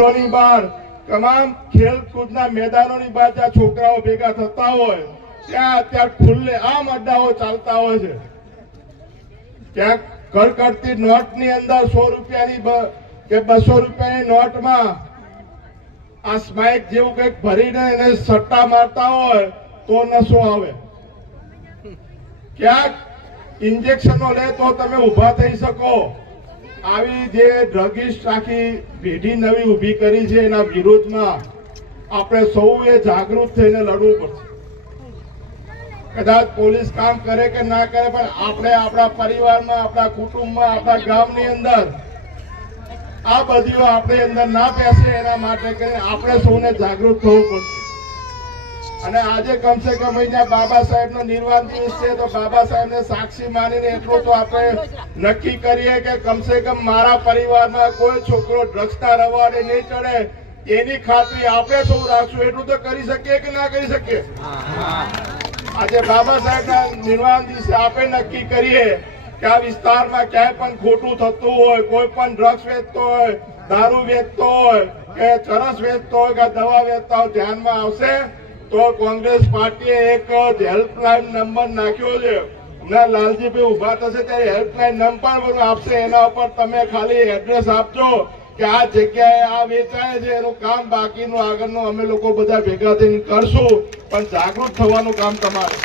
બહાર તમામ ખેલકૂદના મેદાનોની બહાર જ્યાં છોકરાઓ ભેગા થતા હોય ત્યાં અત્યારે ખુલ્લે આમ અડ્ડાઓ ચાલતા હોય છે. ક્યાંક કડકડતી નોટની અંદર 100 રૂપિયાની કે 200 રૂપિયાની નોટમાં આ સ્માઇક જેવું કંઈક ભરીને એને સટ્ટા મારતા હોય તો નશો આવે. ક્યાંક ઇન્જેક્શનો લે તો તમે ઉભા થઈ શકો. આવી જે ડ્રગિસ્ટ આખી પેઢી નવી ઊભી કરી છે એના વિરોધમાં આપણે સૌએ જાગૃત થઈને લડવું પડશે. કદાચ પોલીસ કામ કરે કે ના કરે પણ આપણે આપણા પરિવારમાં, આપણા કુટુંબમાં, આપણા ગામની અંદર આ બધીઓ આપણે અંદર ના બેસે એના માટે કરીને આપણે સૌને જાગૃત થવું પડશે. અને આજે કમસે કમ અહીંયા બાબા સાહેબનો નિર્વાણ દિવસ છે તો બાબા સાહેબને સાક્ષી માનીને એટલું તો આપણે નક્કી કરીએ કે કમસે કમ મારા પરિવારમાં કોઈ છોકરો ડ્રગ્સના રવાડે નહીં ચડે એની ખાતરી આપણે સૌ રાખશું. એટલું તો કરી શકીએ કે ના કરી શકીએ? આજે બાબા સાહેબના નિર્વાણ દિવસે આપણે નક્કી કરીએ કે આ વિસ્તારમાં ક્યાંય પણ ખોટું થતું હોય, કોઈ પણ ડ્રગ્સ વેચતો હોય, દારૂ વેચતો હોય કે ચરસ વેચતો હોય કે દવા વેચતા હોય ધ્યાનમાં આવશે તો કોંગ્રેસ પાર્ટીએ એક હેલ્પલાઇન નંબર નાખ્યો છે. હમણાં લાલજીભાઈ ઉભા થશે ત્યારે હેલ્પલાઇન નંબર આપશે. એના ઉપર તમે ખાલી એડ્રેસ આપજો કે આ જગ્યાએ આ વેચાય છે. એનું કામ બાકીનું આગળનું અમે લોકો બધા ભેગા થઈને કરશું પણ જાગૃત થવાનું કામ તમારે.